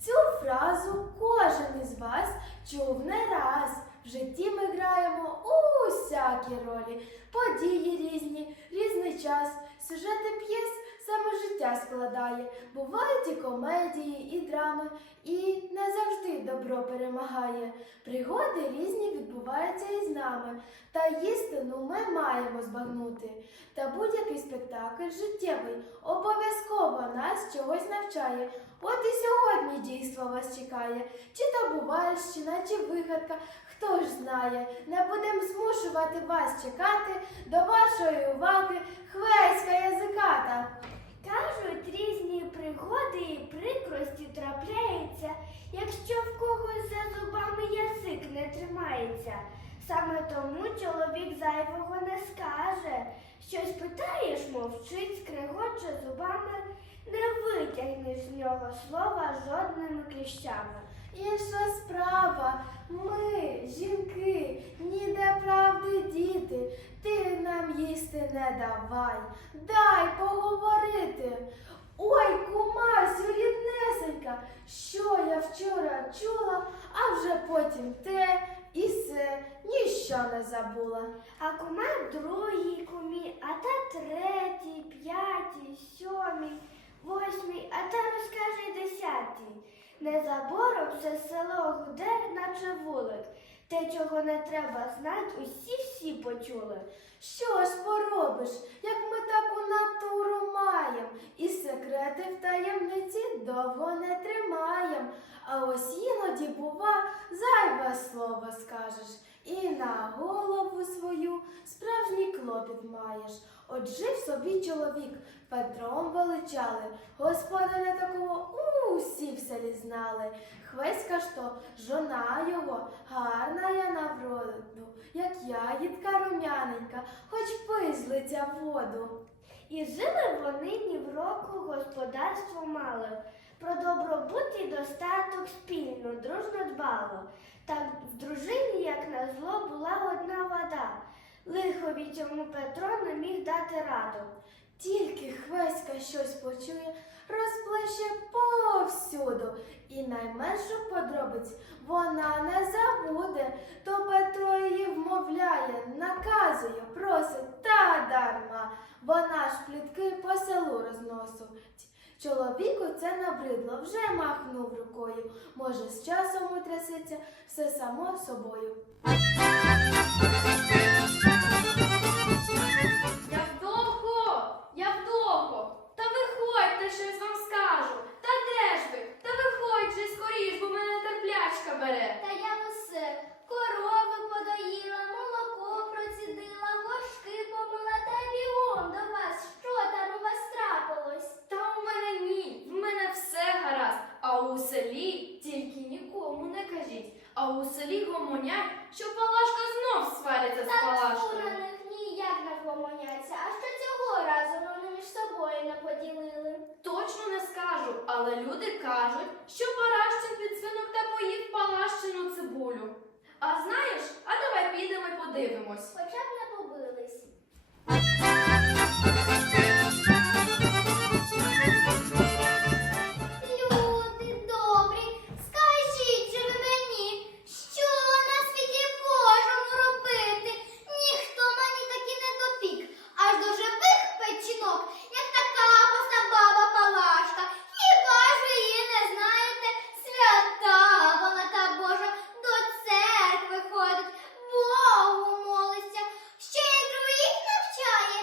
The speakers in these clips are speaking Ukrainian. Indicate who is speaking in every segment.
Speaker 1: Цю фразу кожен із вас чув не раз. В житті ми граємо усякі ролі, події різні, різний час, сюжети п'єс саме життя складає. Бувають і комедії, і драми, і не завжди добро перемагає. Пригоди різні відбуваються і з нами, та істину ми маємо збагнути. Та будь-який спектакль життєвий обов'язково нас чогось навчає. От і сьогодні дійство вас чекає. Чи то бувальщина, чи вигадка, хто ж знає. Не будемо змушувати вас чекати до вашої уваги хвеська язиката.
Speaker 2: Кажуть, різні пригоди і прикрості трапляються, якщо в когось за зубами язик не тримається. Саме тому чоловік зайвого не скаже. Щось питаєш, мовчить, скрегоче зубами, не витягнеш з нього слова жодними кліщами.
Speaker 1: Інша справа, ми, жінки, ніде правди діти, ти нам їсти не давай, дай поговорити. Ой, кумасю, ріднесенька, що я вчора чула, а вже потім те і се, ніщо не забула.
Speaker 2: А кума другій кумі, а та третій, п'ятій, сьомій, восьмій, а та розкаже десятій. Незабором все село гуде, наче вулик. Те, чого не треба знать, усі всі почули.
Speaker 1: Що ж поробиш, як ми таку натуру маєм, і секрети в таємниці довго не тримаєм. А ось іноді, бува, зайве слово скажеш, і на голову свою справжній клопіт маєш. От жив собі чоловік, Петром величали, господаря такого усі в селі знали. Хвеська то жона його, гарна я на вроду, як ягідка рум'яненька, хоч пий лиця воду.
Speaker 2: І жили вони ні в року господарство мали. Про добробут і достаток спільно, дружно дбало. Так в дружині, як назло, була одна вода. Лихові цьому Петро не міг дати раду.
Speaker 1: Тільки Хвеська щось почує, розплеще повсюду, і найменшу подробиць вона не забуде, то Петро її вмовляє, наказує, просить та дарма. Вона ж плітки по селу розносить. Чоловіку це набридло, вже махнув рукою. Може, з часом утрясеться все само собою.
Speaker 3: Я вдовго, я вдовго. Та виходьте, щось вам скажу. Та де ж ви? Та виходь же скоріш, бо мене терплячка бере.
Speaker 2: Та я усе корови подоїла, молоко процідила, горшки помила та бігом до вас. Що там у вас трапилось?
Speaker 3: Та у мене ні, в мене все гаразд. А у селі тільки нікому не кажіть. А у селі гомонять, що Палашка знов свариться з
Speaker 2: Та на
Speaker 3: Палашкою.
Speaker 2: них ніяк не помоняться. А що цього разу вони між собою не поділили?
Speaker 3: Точно не скажу, але люди кажуть, що Паращин під свинок та поїв Палащину цибулю. А знаєш, а давай підемо і подивимось.
Speaker 2: Хоча б не побились. Люди добрі, скажіть же ви мені, що на світі Божому робити? Ніхто мені таки не допік, аж до живих печінок, як така поста баба Палашка. Хіба ж ви її не знаєте? Свята вона та Божа до церкви ходить, Богу молиться, ще й других навчає.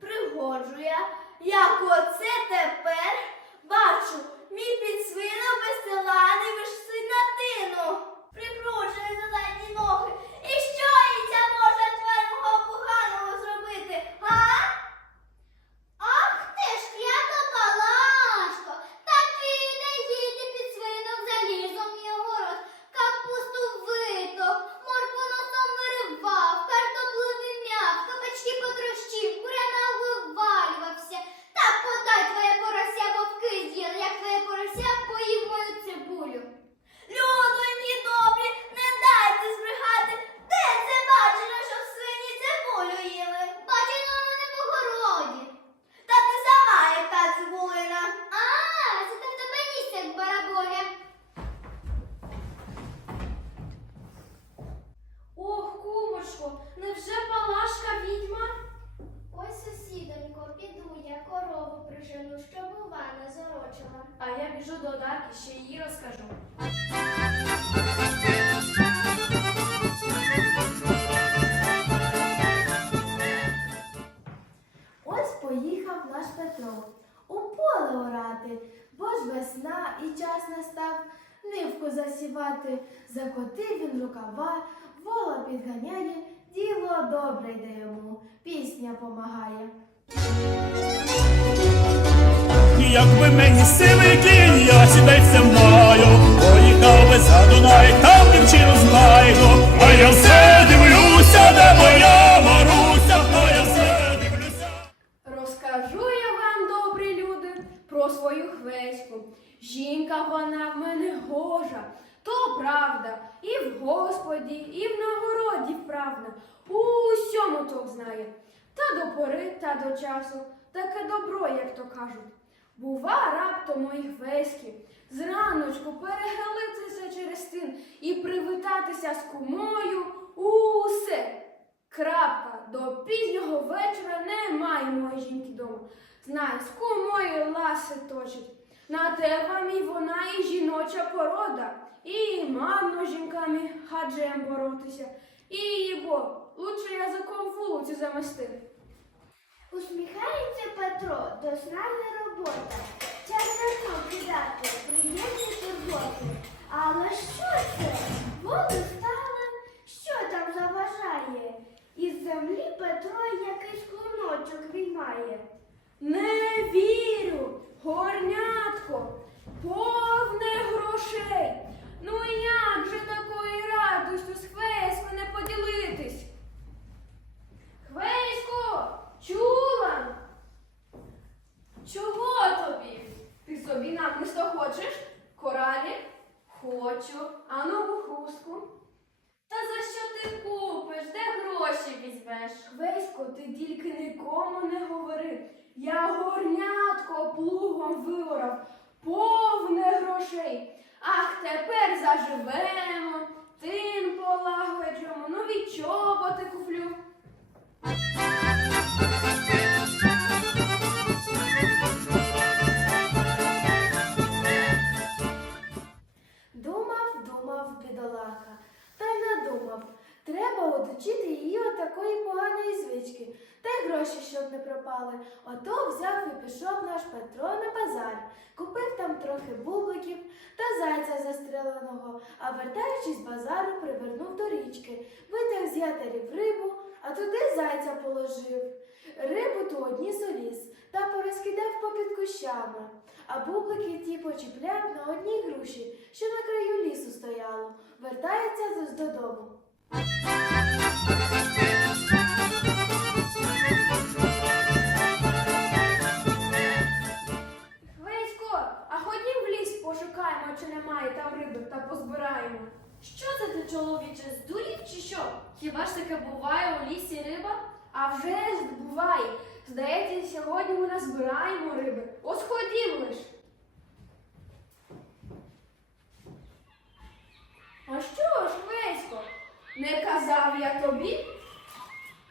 Speaker 2: Вдома. Пригоджу я, як оце тепер бачу, мій підсвинок безтиланий висить на тину, прикручений за задні ноги. І що їй ця може тварь мого поганого зробити, а? Ах ти ж клята палашко, такий не їде підсвинок залізом в його рот, капусту виток, моркву носом виривав, картоплу вим'яв, кабачки потрощив, буряна вивалювався. Так подай твоє порося вовки з'їли, як твоє порося поїв мою цибулю. Людоньки добрі, не дайте збрехати, де це бачено, щоб свині цибулю їли? Бачено вони в огороді. Та ти сама, як та цибулина. А, це ти в тебе ніс, як бараболя.
Speaker 3: Ох, кумочко, невже палашка відьма?
Speaker 2: Ой, сусідонько, піду я корову щоб бува не зарочила.
Speaker 3: А я біжу до Дарки, ще їй розкажу.
Speaker 1: Ось поїхав наш Петро у поле орати, бо ж весна і час настав нивку засівати. Закотив він рукава, вола підганяє, діло добре йде йому, пісня помагає.
Speaker 4: Якби мені сивий кінь, я сідайся маю, поїхав би за Дунай, там дівчину знайду, а я все дивлюся, де моя Маруся, а я все дивлюся.
Speaker 3: Розкажу я вам, добрі люди, про свою хвеську. Жінка вона в мене гожа, то правда, і в Господі, і в нагороді вправна, у усьому то знає. Та до пори, та до часу, таке добро, як то кажуть. Бува раптом мої хвеськи, зраночку перехилитися через тин і привітатися з кумою усе. Крапка, до пізнього вечора немає моєї жінки дома. Знай, з кумою ласи точить. На те вам і вона, і жіноча порода, і марно з жінками хаджем боротися. І бо, лучше язиком вулицю замести.
Speaker 2: Петро, досна робота. Час зерно кидати, приємні турботи. Але що це? Воду стали, що там заважає? Із землі Петро якийсь клоночок виймає.
Speaker 3: Не вірю, горнятко, повне грошей. Ну як же такої радостю з Хвесько не поділитись? Хвесько, чула? Чого тобі? Ти собі намисто хочеш? Коралі? Хочу. А ну хустку. Та за що ти купиш? Де гроші візьмеш? Хвесько, ти тільки нікому не говори. Я горнятко плугом виорав, повне грошей. Ах, тепер заживемо, тин полагоджимо, нові чоботи куплю.
Speaker 1: Взяв і пішов наш Петро на базар, купив там трохи бубликів та зайця застреленого, а вертаючись з базару, привернув до річки, витяг з ятерів рибу, а туди зайця положив. Рибу ту одніс у ліс та порозкидав попід кущами, а бублики ті почіпляв на одній груші, що на краю лісу стояло. Вертається додому.
Speaker 3: Немає там риби та позбираємо. Що це ти, чоловіче, здурів чи що? Хіба ж таке буває у лісі риба? А вже ж буває. Здається, сьогодні ми назбираємо риби. Ось ходім лиш. А що ж, Весько, не казав я тобі?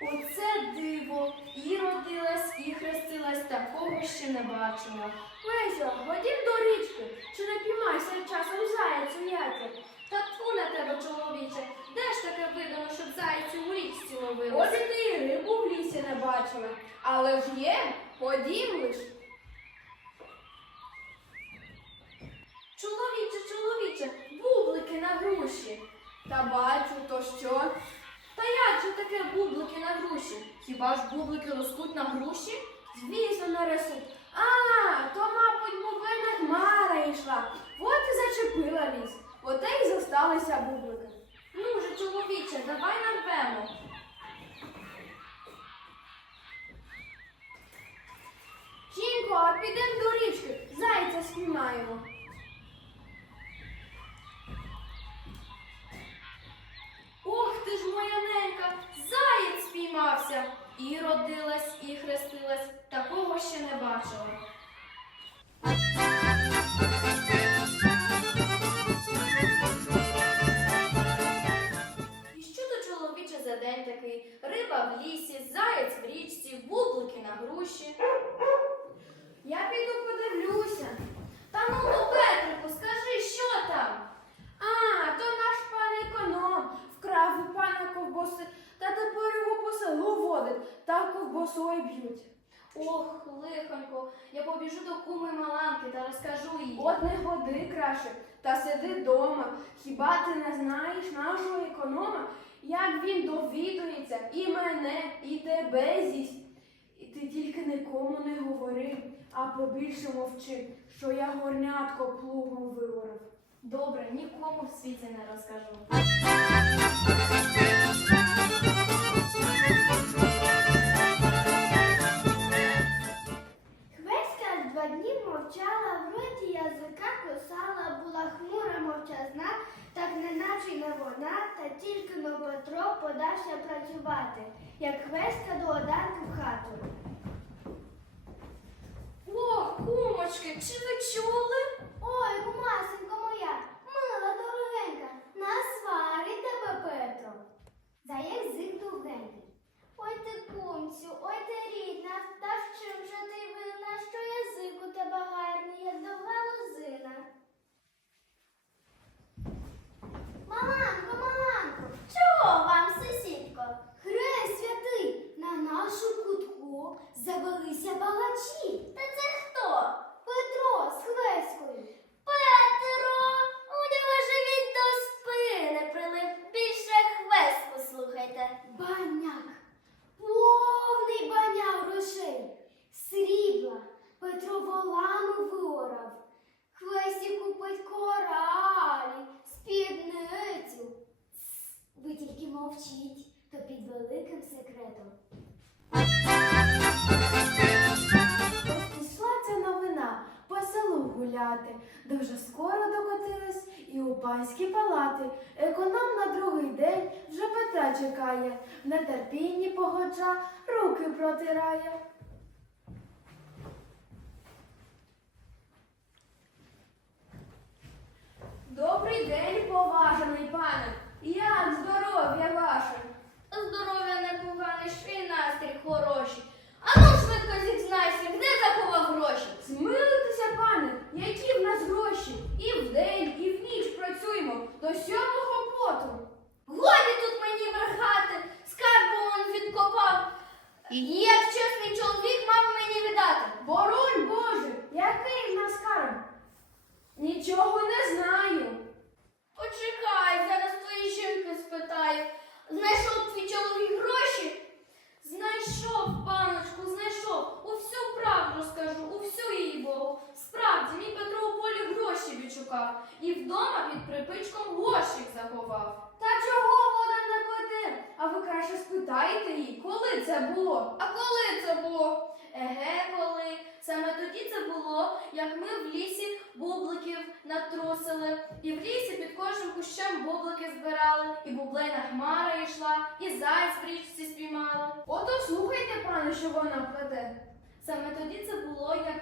Speaker 3: Оце диво, і родилась, і хрестилась, такого ще не бачила. Лесю, ходім до річки, чи не піймайся часом зайцю ятір? Та тьфу на тебе, чоловіче, де ж таке видано, щоб зайцю у річці ловили? От і ти рибу в лісі не бачили. Але ж є, ходім лиш.
Speaker 5: Чоловіче, чоловіче, бублики на груші.
Speaker 3: Та бачу, то що?
Speaker 5: Та як же таке бублики на груші? Хіба ж бублики ростуть на груші?
Speaker 3: Звісно, не рисуть. А, то, мабуть, бувина хмара йшла. От і зачепила ліс. Оте й зосталися бублики.
Speaker 5: Ну же, чоловіче, давай нарвемо.
Speaker 3: Жінко, а підемо до річки, зайця спіймаємо.
Speaker 5: Побіжу до куми Маланки та розкажу їй.
Speaker 3: От не ходи краще, та сиди дома. Хіба ти не знаєш нашого економа, як він довідується і мене, і тебе з'їсть? І ти тільки нікому не говори, а побільше мовчи, що я горнятко плугом виворив.
Speaker 5: Добре, нікому в світі не розкажу.
Speaker 2: Неначе вона, та тільки но Петро подався працювати, як хвеська до Оданки в хату.
Speaker 5: О, кумочки, чи ви чули?
Speaker 2: Ой, кумасенько моя, мила дорогенька, насварить тебе Петро. За язик довгенький. Ой ти кумцю, ой ти рідна, та в чим же ти винна, що язик у тебе гарний, як довга лозина. Маланко, Маланко, чого вам, сусідко? Хрест святий, на нашу кутку завелися балачі. Та це хто?
Speaker 5: Гуляти. Дуже скоро докотилась і у панські палати. Економ на другий день вже Петра чекає. В нетерпінні погоджа руки протирає.
Speaker 3: Добрий день, поважаний пане. Як здоров'я ваше?
Speaker 2: Здоров'я непогане, ще й настрій хороший. А ну швидко зізнайся, де заховав гроші?
Speaker 3: Змилуйтеся, пане, які в нас гроші. І вдень, і в ніч працюємо до сьомого поту.
Speaker 2: Годі тут мені брехати, скарбу он відкопав. І як чесний чоловік мав мені віддати.
Speaker 3: Боронь Боже, який в нас скарб? Нічого не знаю.
Speaker 2: Почекай, зараз твої жінки спитаю. Знайшов твій чоловік гроші?
Speaker 5: Знайшов, паночку, знайшов. У всю правду скажу, у всю її Богу. Справді, мій Петро у полі відшукав. І вдома під припичком горщик заховав.
Speaker 3: Та чого вона не плете? А ви краще спитайте її, коли це було?
Speaker 5: А коли це було? Еге, коли? Саме тоді це було, як ми в лісі бубликів натрусили, і в лісі під кожним кущем бублики збирали, і бублейна хмара йшла, і заяць в річці спіймали.
Speaker 3: Ото слухайте, пане, що вона плете.
Speaker 5: Саме тоді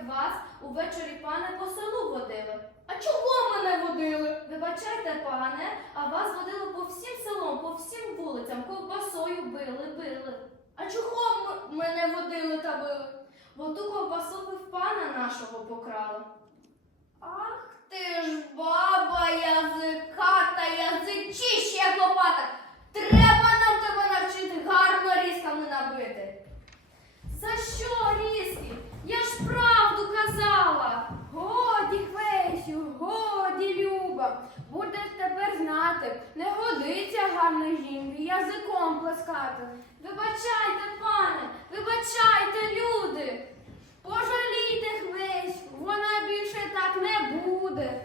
Speaker 5: вас увечері пане по селу водили. А чого мене водили? Вибачайте, пане, а вас водили по всім селам, по всім вулицям, ковбасою били, били. А чого мене водили та били? Бо ту ковбасу ви в пана нашого покрали.
Speaker 2: Ах ти ж баба язиката, язичище лопата. Треба нам тебе навчити гарно різками набити.
Speaker 3: знати, обласкати. Вибачайте, пане, вибачайте, люди. Пожалійте хвись, вона більше так не буде.